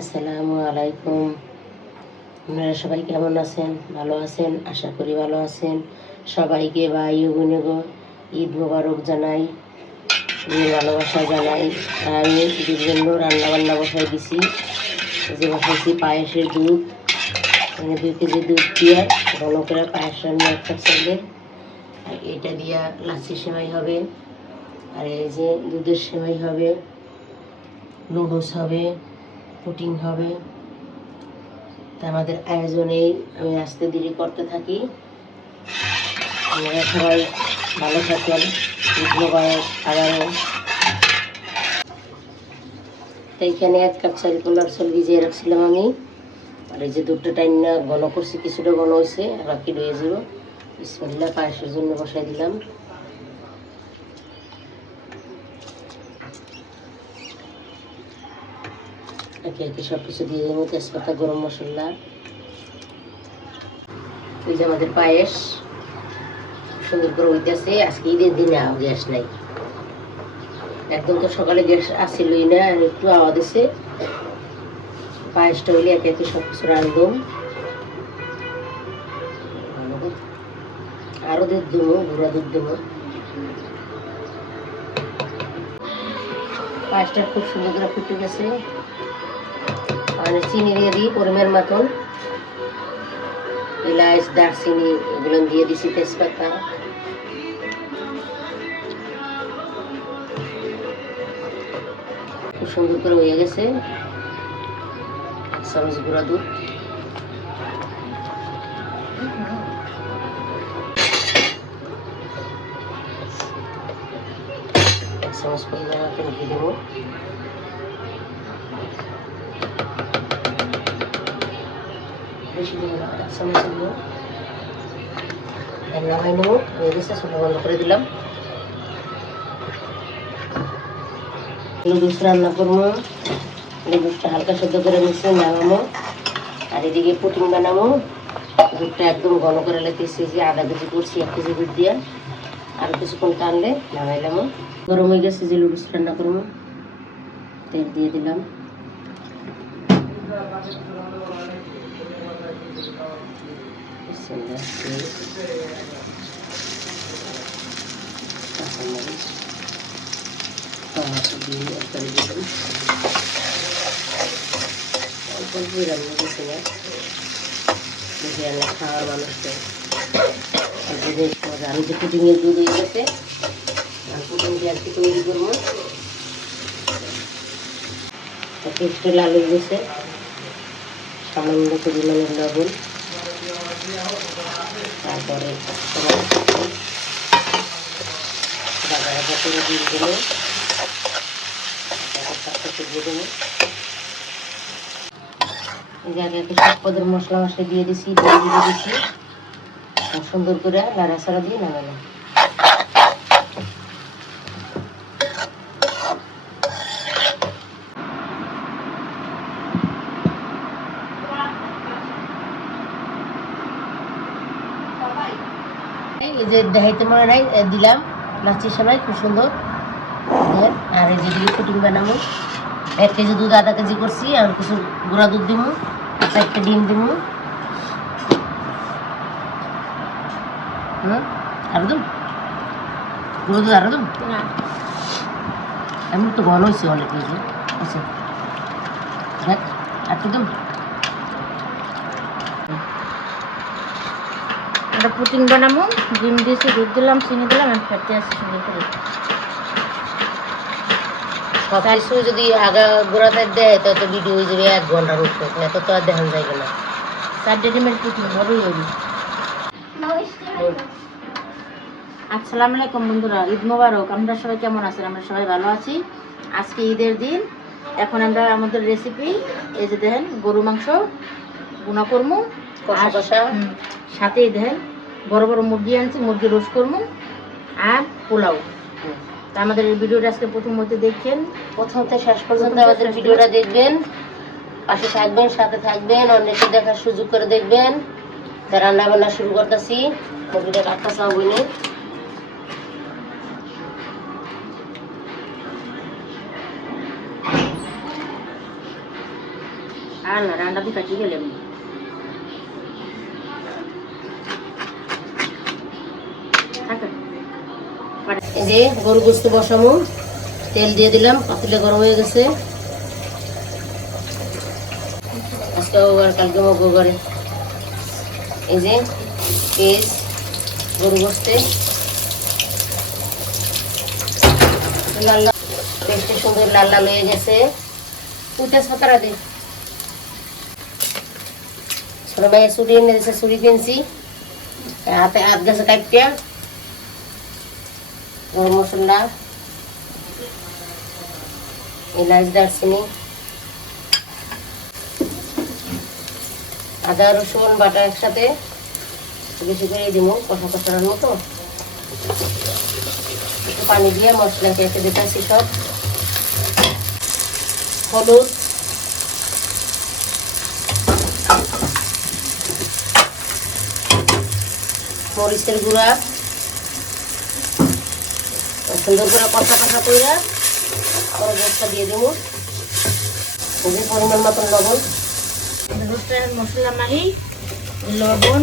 আসসালামু আলাইকুম। আপনারা সবাই কেমন আছেন? ভালো আছেন? আশা করি ভালো আছেন। সবাইকে ভাই ও বোনেগো ঈদ মোবারক জানাই, ঈদের ভালোবাসা জানাই। আমি ঈদের জন্য রান্নাবান্না বসাই দিছি। যে বসাইছি পায়েসের দুধ, মানে 2 কেজি দুধ দিয়ে ঘন করে পায়েস রান্না একটা চাইলে। আর এটা দিয়া লাচ্ছি সেমাই হবে, আর এই যে দুধের সেমাই হবে, নুডলস হবে, পুডিং হবে। তা আমাদের আয়োজনেই আমি আস্তে ধীরে করতে থাকি। আপনারা সবাই ভালো থাকেন। ঈদ মোবারক আবারও। তো এখানে 1 কাপ চাল পোলার চাল ভিজিয়ে রাখছিলাম আমি। আর এই যে দুধটা টাইম না ঘন করছি, কিছুটা ঘন হয়েছে, বাকি রয়ে যাব। বিসমিল্লাহ, পায়েসের জন্য বসাই দিলাম। একে একে সব কিছু দিয়ে দেবো, তেজপাতা, গরম মশলা। ওই যে আমাদের পায়েস সুন্দর করে হইতেছে। আজকে ঈদের দিনে গ্যাস নাই, একদম তো সকালে গ্যাস আসিলই না, আর একটু আওয়াজ দিছে। পায়েসটা হইলে একে একে সব কিছু রাঁধুম। আরো দুধ দেবো, গুঁড়া দুধ দেবো। পায়েসটা খুব সুন্দর করে ফুটে গেছে। আর চিনি দিয়ে দিই পরিমাণ মতন, এলাচ, দারচিনি এগুলো দিয়ে দিছি, তেজপাতা। খুব সুন্দর করে হয়ে গেছে। 1 চামচ গুঁড়া দুধ, এক চামচ পরিমাণ মতন ঘি দেবো। বেশি দেবো না, 1 চামচ দেবো। নামাই নেবো, হয়ে গেছে। ছোটো বন্ধ করে দিলাম। নুডলস রান্না করবো। নুডলসটা হালকা সেদ্ধ করে নিচ্ছি, নামাবো। আর এদিকে পুটিং বানাবো। দুধটা একদম ঘন করে লেগেছি, যে আধা কেজি করছি 1 কেজি দুধ দিয়ে। আর কিছুক্ষণ টানলে নামাইলাম। গরম হয়ে গেছে, যে নুডলস রান্না করবো। তেল দিয়ে দিলাম। কাঁচামরিচ, টমেটো দিয়ে একবারে দিলাম। অল্প অল্পই রান্না করতে হয়, বেশি রান্না খাওয়ার মানুষকে। আমি যে পুডিংয়ের দুধ হয়ে গেছে, আর পুডিং দিয়ে আর কি তৈরি করবো। একটু লাল হয়ে গেছে, সামান্য পরিমাণে লবণ, তারপরে দিয়ে দেবো, দিয়ে দেবো। সব পদের মশলা দিয়ে দিছি, দিয়ে দিছি। সুন্দর করে নাড়াচাড়া দিয়ে নামালাম। এই যে দেখাইতে মনে নাই, দিলাম লাচ্ছির সময়, খুব সুন্দর। আর এই যে দিয়ে পুটিং বানাবো। 1 কেজি দুধ আধা কেজি করছি, আর কিছু গুঁড়া দুধ দিব, 4টা ডিম দিব। আরো দুধ, গুঁড়ো দুধ আরো দুধ না, এমন তো ঘন হয়েছে অনেক কিছু। আচ্ছা দেখ, আর কি দুধ। একটা পুটিং বানাবো, ডিম দিয়েছি, দুধ দিলাম, চিনি দিলাম, আমি ফেটে আসছি সুন্দর করে। সব কিছু যদি আগা গোড়াতে দেয় তো ভিডিও হয়ে যাবে 1 ঘন্টার উপরে, এত তো আর দেখানো যাবে না। 4 ডিমের পুটিং বড়ই হইল। আসসালামু আলাইকুম বন্ধুরা, ঈদ মোবারক। আমরা সবাই কেমন আছেন? আমরা সবাই ভালো আছি। আজকে ঈদের দিন। এখন আমরা আমাদের রেসিপি, এই যে দেখেন গরু মাংস ভুনা করবো, কষা কষা। সাথেই দেখেন বড় বড় মুরগি আনছি, মুরগি রোস্ট করবো, আর পোলাও। তা আমাদের এই ভিডিওটা আজকে প্রথম হতে দেখেন, প্রথম থেকে শেষ পর্যন্ত আমাদের ভিডিওটা দেখবেন, পাশে থাকবেন, সাথে থাকবেন, অন্যকে দেখার সুযোগ করে দেখবেন। তা রান্না বান্না শুরু করতেছি। মুরগিটা কাটতেছে বইনে। আল্লাহ রান্না দিয়ে কাটিয়ে গেলাম। এই যে গরু গোস্ত বসামো, তেল দিয়ে দিলাম, পাতিলে গরম হয়ে গেছে। আজকে আর কালকে করে এই যে পেঁয়াজ গরু গোস্তে লাল লাল, পেস্টে সুন্দর লাল লাল হয়ে গেছে। তেজপাতাটা দিই, ছোট ভাইয়ের ছুটি এনে দিয়েছে, ছুরি কিনছি, হাতে হাত গেছে কাইপিয়া। গরম মশলা, এলাচ, দারচিনি, আদা রসুন বাটা একসাথে বেশি করে দিব, কষা কষার মতো। একটু পানি দিয়ে মশলাকে একে দিতেছি সব। হলুদ, মরিচের গুঁড়া, সুন্দর করে কষা কষা করে রোস্টটা দিয়ে দেবো। পরিমাণ মতন লবণ, রোস্টের মশলা মাহি, লবণ,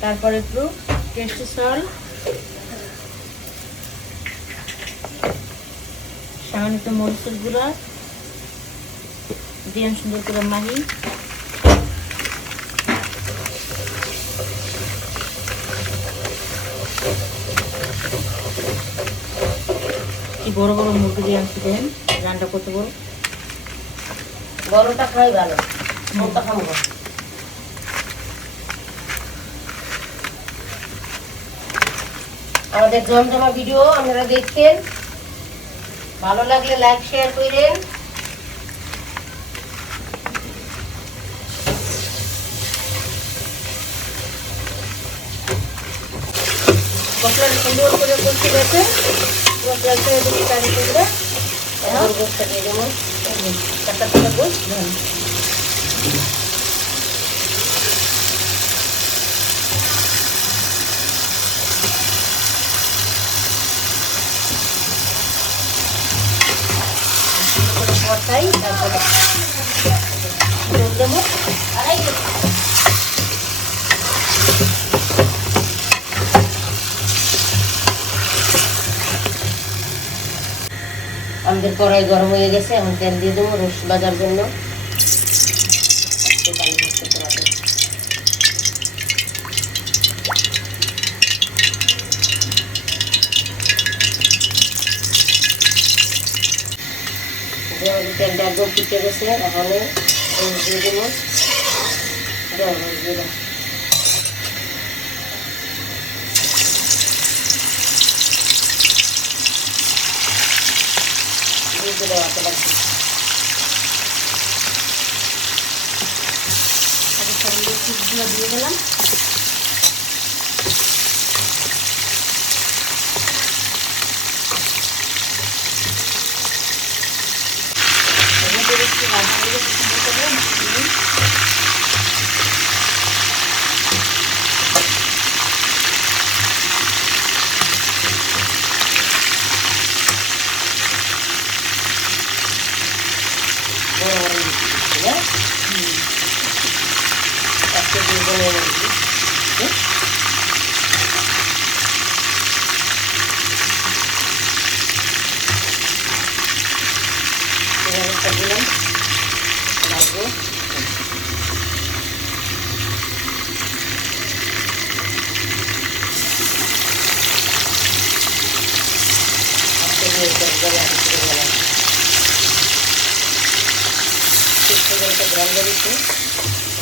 তারপর একটু টেস্টি সল্ট, সামান্য একটু মরিচের গুঁড়া দিয়ে সুন্দর করে মাহি। কি বড় বড় মুরগি দিয়ে আনছি, দেন রান্না কত বড়। গরমটা খাই ভালো, মোটা খাবো। আমাদের জমজমা ভিডিও আপনারা দেখছেন, ভালো লাগলে লাইক শেয়ার করেন। মশলা সুন্দর করে কষে গেছে, মশলা ছেড়ে দিচ্ছি কারি করে। এখন গোস্ত দিয়ে দেবো, একটা একটা গোস্ত ধান। বসাই, তারপরে দেবো আড়াই কেজি। আমাদের কড়াই গরম হয়ে গেছে, এখন তেল দিয়ে দেবো রোস্ট ভাজার জন্য। তেলটা একদম ফুটে গেছে, এখন দিয়ে দেবো জিরা। দিয়ে দিলাম।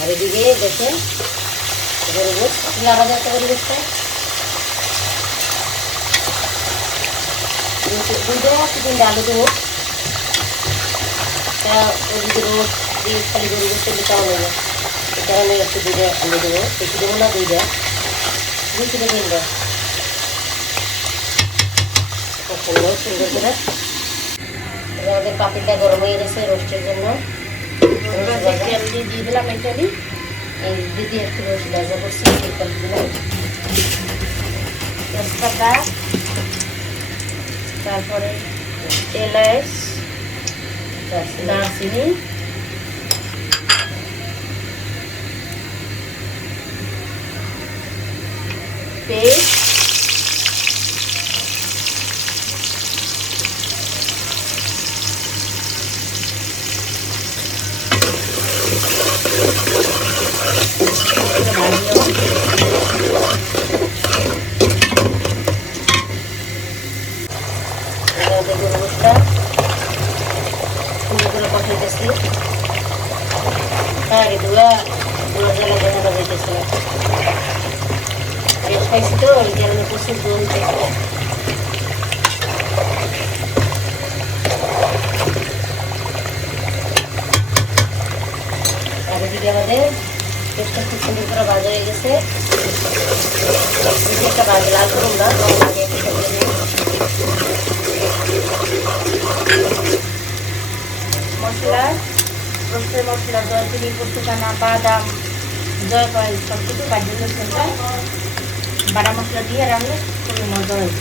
আর এদিকে দেখেন গরুর আলাদা একটা পরিবেশটা দুটো তিনটে আলু দেবো। ওদিকে রোদ দিয়ে খালি গরু গোস্ত দিতে হবে, এই কারণে একটু দুটো আলু দেবো, বেশি দেবো না, দুইটা তিনটা তিনটা সুন্দর করে। আমাদের পাতিলটা গরম হয়ে গেছে রোস্টের জন্য, তেল দিয়ে দিলাম এখানে। এই দিদি একটু রোস্ট ভাজা করছি, তেল দিলাম, তেজপাতা, তারপরে এলাচ, দারচিনি, রেস্ট খাইছি তো ওই কারণে প্রচুর জল খাইছি। আর এদিকে আমাদের পেঁয়াজটা খুব সুন্দর করে ভাজা হয়ে গেছে। বেশি একটা ভাজা লাল করুন না, আগে একটু ভেজে নিই। মশলা, রোস্টের মশলা, জয়ত্রী, পোস্তদানা, বাদাম, জয়ফল সব কিছু বাজিয়ে লোকসনটা বাটা মশলা দিয়ে রাখলে খুবই মজা হয়।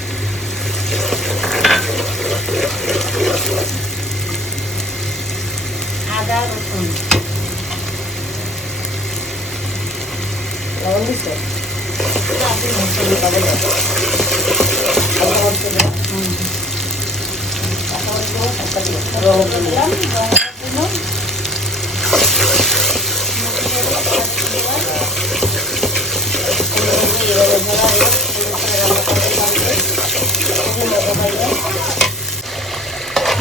আদা রসুন লবণ দিচ্ছে আপনি মশলা পাবেন। দিলাম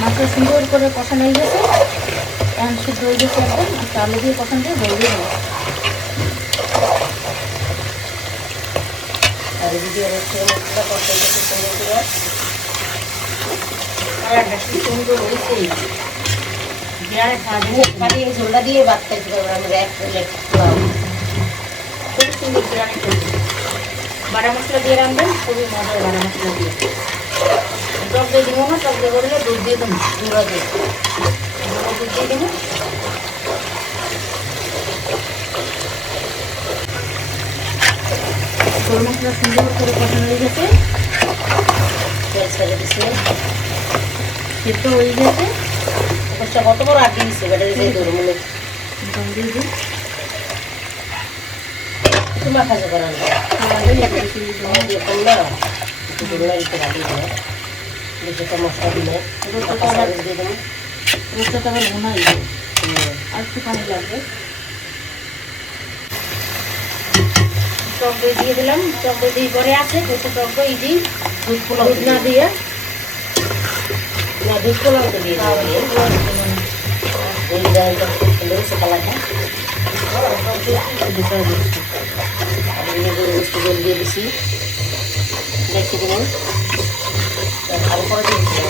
মাছটা সুন্দর করে কষানো হয়ে গেছে, এখন সিদ্ধ হয়ে গেছে একদম। চালু দিয়ে কষান দিয়ে হয়ে গেল। আর এদিকে রসুন মশলা কষাইতে খুব সুন্দর করে কালারটা কি সুন্দর হয়েছে, বিরাট স্বাদ হয়েছে। খালি এই ঝোলটা দিয়ে ভাত খাইতে পারবো আমরা এক প্লেট পোলাও। খুব সুন্দর বিরিয়ানি করবে। বাটা মশলা দিয়ে রাখবেন, খুবই মজা হয় বাটা মশলা দিয়ে। টক দিয়ে দিব না, টক দিয়ে করলে দুধ দিয়ে দেবো, গুঁড়ো দিয়ে দুধ দিয়ে দেবো। গরম মশলা সুন্দর করে কষানো হয়ে গেছে, তেল ছেড়ে দিচ্ছে। সেদ্ধ হয়ে গেছে। কষ্ট কত বড় আটি দিচ্ছে ব্যাটারি দিয়ে ধরুন মনে জল দিয়ে দিই। তোমার কাছে করার দিয়ে কম না একটু ধরুন একটু ভালো দিলে বেশি একটা মশলা দিলে দিয়ে দেবো। রোস্টটা তো আবার মনে হয় আর একটু পানি লাগবে। টক দই দিয়ে দিলাম, টক দই দিয়ে পরে আছে একটু টক দই দিই, দুধ না দিয়ে। না দুধ পোলাও তো দিয়ে দেবো। ওই জায়গাটা খুব সুন্দর হচ্ছে কালারটা। আর এদিকে গরু গোস্ত জল দিয়ে দিছি, দেখতে দেবেন আরো পরে দিয়ে দিচ্ছি।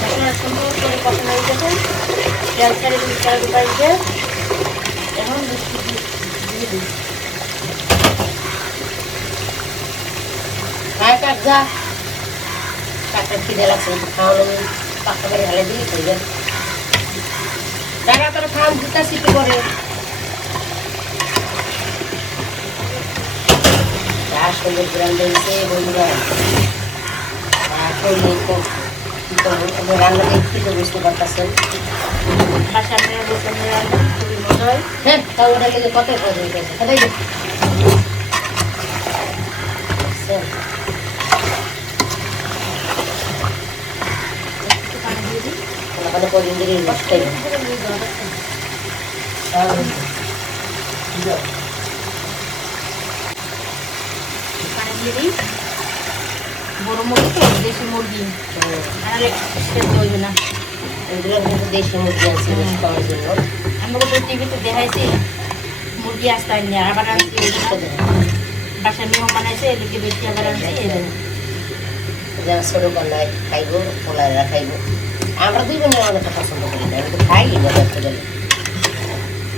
মশলা সুন্দর করে কষানো হয়ে গেছে, তেল ছেড়ে দিই, তেল ঢুকাইছে। এখন বিস্কুট দিয়ে দিই। খায় কাক যা কাকটা খিদে লাগছে খাওয়ানো পাক্কা করে ঢালে দিই হয়ে যায়। টাকা করে খাওয়ান দুটা সিটি করে আর সুন্দর গ্রাম দিয়েছে বন্ধুরা। এখন কি করবো রান্না দেখতে তো বুঝতে পারতেছেন। বাসার মেয়ে বসে নিয়ে রাখবেন, খুবই মজা হয়। হ্যাঁ তাও ওটা লেগে কত কাজ হয়ে গেছে সেটাই একটু পানি দিয়ে দিই। ওখানে কদিন ধরে নষ্টাই পানি দিয়ে দিই। বড় মুরগি তো, দেশি মুরগি, আর সেদ্ধ হইবে না। এগুলো কিন্তু দেশি মুরগি আছে বেশ খাওয়ার জন্য। আমরা তো টিভিতে দেখাইছি মুরগি আসতে আনি, আবার আনছি বাসায় মেহমান আছে, এদিকে বেশি আবার আনছি। যারা ছোটো কন্যায় খাইব পোলারা খাইব। আমরা দুই বোনের অনেকটা পছন্দ করি না, আমি তো খাই না দেখতে গেলে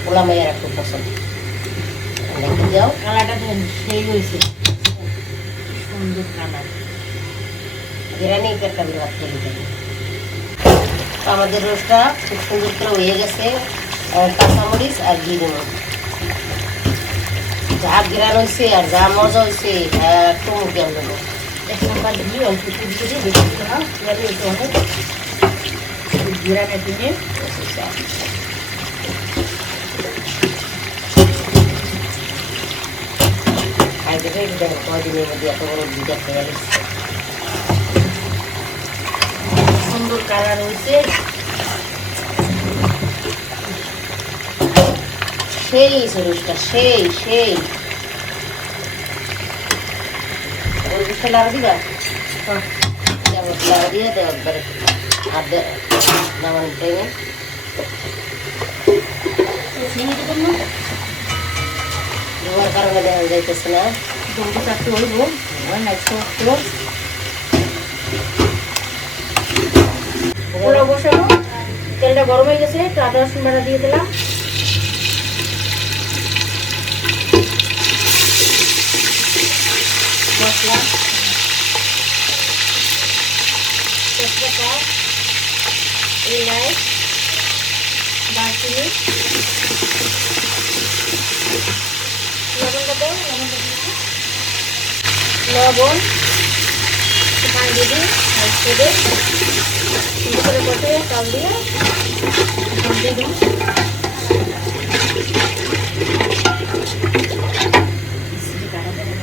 পোলা মেয়েরা খুব পছন্দ। দেখে যাও কালারটা দেখেন সেই হয়েছে, সুন্দর কালার। বিরিয়ানি একটা বিরাট তৈরি করি। আমাদের রোস্টটা খুব সুন্দর করে হয়ে গেছে। কাঁচামরিচ আর ঘি দেবো, যা গিরান হয়েছে আর যা মজা হয়েছে একটু মুখে আমি দেবো। এক নম্বর ঘি অল্প একটু দিয়ে দিই, বেশি কিছু না, এবারে একটু অনেক জিরানের দিনে খাইতে খাইতে দেখো কয়দিনের মধ্যে এত বড় দুইটা খেয়ে গেছে। সুন্দর কালার হয়েছে। সেই রোস্টটা সেই সেই ওই বিষয়ে লাগা দিবা লাগা দিয়ে দেবো একবারে আর নামানোর টাইমে। চিনি দেবেন না? ধোয়ার কারণে দেখা যাইতেছে না। জলদি চারটে হইব পোলাও বসাবো। তেলটা গরম হয়ে গেছে, একটু আদা রসুন বাটা দিয়ে দিলাম। মশলা তেজপাতা, এলাচ, দারচিনি, লবণ কত লবণ পানি দিয়ে দিই, হাইট করে সুন্দর করে কষে চাল দিয়ে দিয়ে দিই।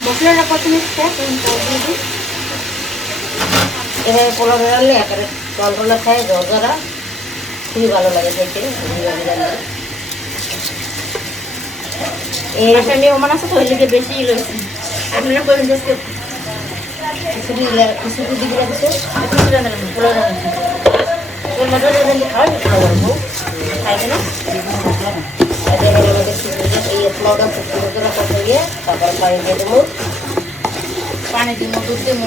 মশলাটা প্রথমে দিয়ে দিই। এভাবে পোলাও রান্নালে একেবারে টলটলা খায় ঝরঝরা, খুবই ভালো লাগে খেতে। এইভাবে রান্না এই বাসায় মেহমান আছে তো ওই লিগে বেশি লইছি। আপনারা বলেন যে খিচুড়ি খিচুড়ি দিবি না কিছু কিছু রান্না পোলাও রান্না ওর মধ্যে খাওয়াই খাওয়াবো খাইবে না। এই পোলাওটা খুব সুন্দর করে কষাইয়ে তারপরে পানি দিয়ে দেবো, পানি দিব, দুধ দিব,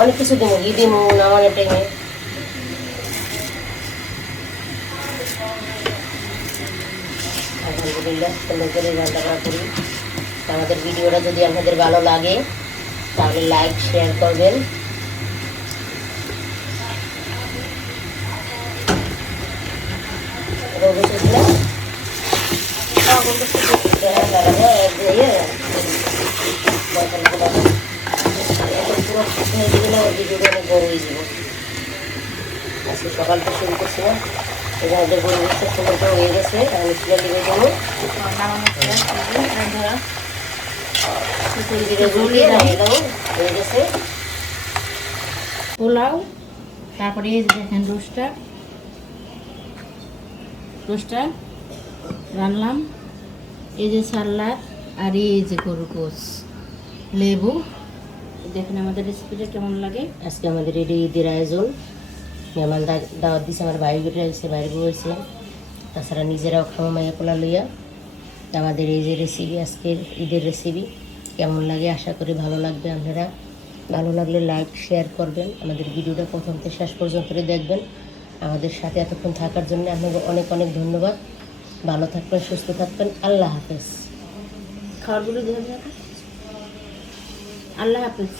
অনেক কিছু দেবো, ঘি দেবো নামানোর টাইমে। আলহামদুলিল্লাহ সুন্দর করে রান্না করি। আমাদের ভিডিওটা যদি আপনাদের ভালো লাগে তাহলে লাইক শেয়ার করবেন। আজকে সকালটা শুরু করছিলাম, এখানে গরু হচ্ছে সুন্দর করে হয়ে গেছে। আমি চুলা দিকে যাবো, হয়ে গেছে পোলাও। তারপরে এই যে দেখেন রোস্টটা রানলাম, এই যে সালাদ, আর এই যে গরুর গোস, লেবু। দেখেন আমাদের রেসিপিটা কেমন লাগে। আজকে আমাদের এটি ঈদের আয়োজন। মেহমান দাওয়াত দিচ্ছে, আমার বাইরে এসে বাইরে বসেছিলাম, তাছাড়া নিজেরাও খাওয়া মাইয়া পোলা লইয়া। আমাদের এই যে রেসিপি, আজকের ঈদের রেসিপি কেমন লাগে আশা করি ভালো লাগবে। আপনারা ভালো লাগলে লাইক শেয়ার করবেন, আমাদের ভিডিওটা প্রথম থেকে শেষ পর্যন্ত দেখবেন। আমাদের সাথে এতক্ষণ থাকার জন্য আপনাকে অনেক অনেক ধন্যবাদ। ভালো থাকবেন, সুস্থ থাকবেন। আল্লাহ হাফেজ। খাবারগুলো দিয়ে আল্লাহ হাফেজ।